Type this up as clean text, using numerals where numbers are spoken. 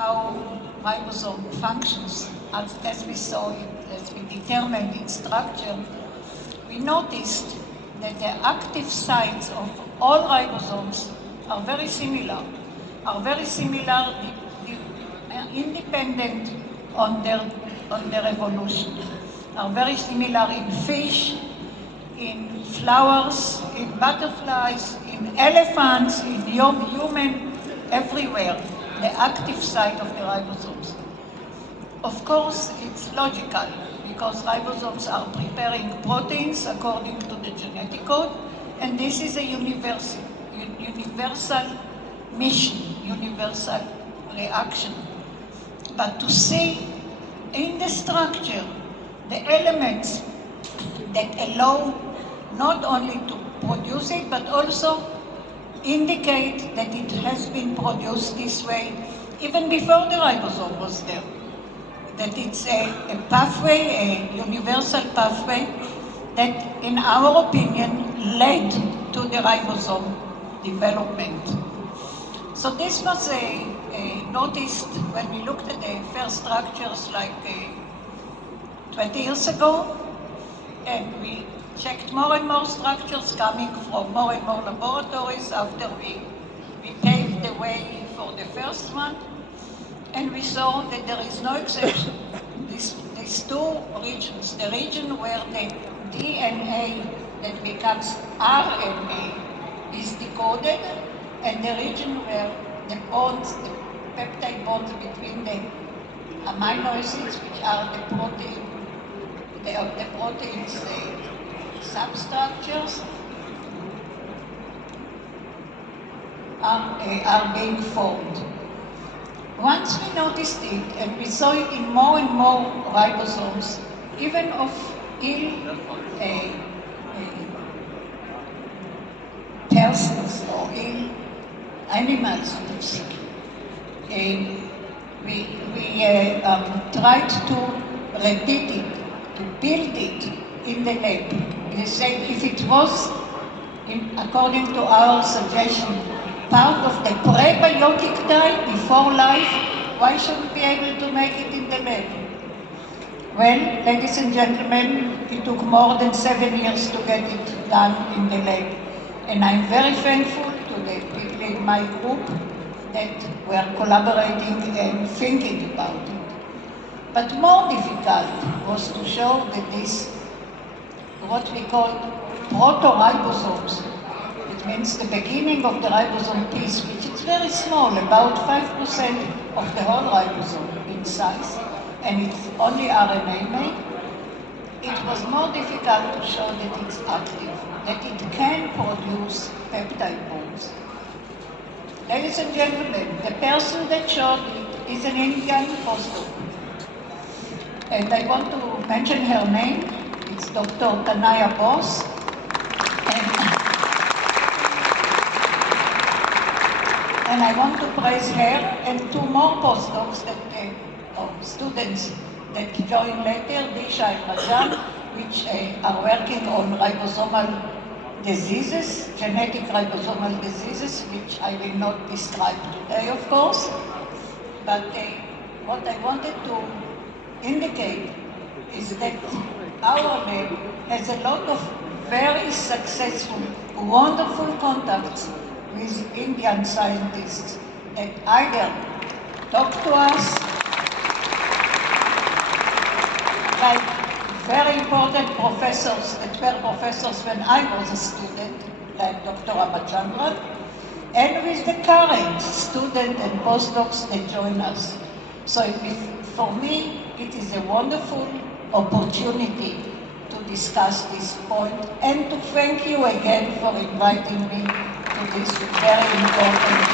how ribosome functions, as we saw it, as we determined its structure, we noticed that the active sites of all ribosomes are very similar, independent on their evolution, are very similar in fish, in flowers, in butterflies, in elephants, in human, everywhere, the active site of the ribosomes. Of course, it's logical, because ribosomes are preparing proteins according to the genetic code, and this is a universal mission, universal reaction. But to see in the structure the elements that allow not only to produce it, but also indicate that it has been produced this way even before the ribosome was there. That it's a pathway, a universal pathway, that in our opinion led to the ribosome development. So this was noticed when we looked at the first structures like 20 years ago, and we checked more and more structures coming from more and more laboratories after we paved the way for the first one. And we saw that there is no exception. These two regions, the region where the DNA that becomes RNA is decoded, and the region where the bonds, the peptide bonds between the amino acids, which are the proteins substructures, are being formed. Once we noticed it, and we saw it in more and more ribosomes, even of ill persons or ill animals, to speak, we tried to repeat it, to build it in the lab. We said if it was, according to our suggestion, part of the prebiotic diet before life, why shouldn't we be able to make it in the lab? Well, ladies and gentlemen, it took more than 7 years to get it done in the lab. And I'm very thankful to the people in my group that were collaborating and thinking about it. But more difficult was to show that this, what we call proto-ribosomes, it means the beginning of the ribosome piece, which is very small, about 5% of the whole ribosome in size, and it's only RNA made. It was more difficult to show that it's active, that it can produce peptide bonds. Ladies and gentlemen, the person that showed it is an Indian postdoc. And I want to mention her name. It's Dr. Tanaya Bose. And I want to praise her and two more postdocs or students that joined later, Disha and Rajan, which are working on ribosomal diseases, genetic ribosomal diseases, which I will not describe today, of course. But what I wanted to indicate is that our lab has a lot of very successful, wonderful contacts with Indian scientists that either talk to us, like very important professors that were professors when I was a student, like Dr. Ramachandran, and with the current students and postdocs that join us. So for me, it is a wonderful opportunity to discuss this point and to thank you again for inviting me to this very important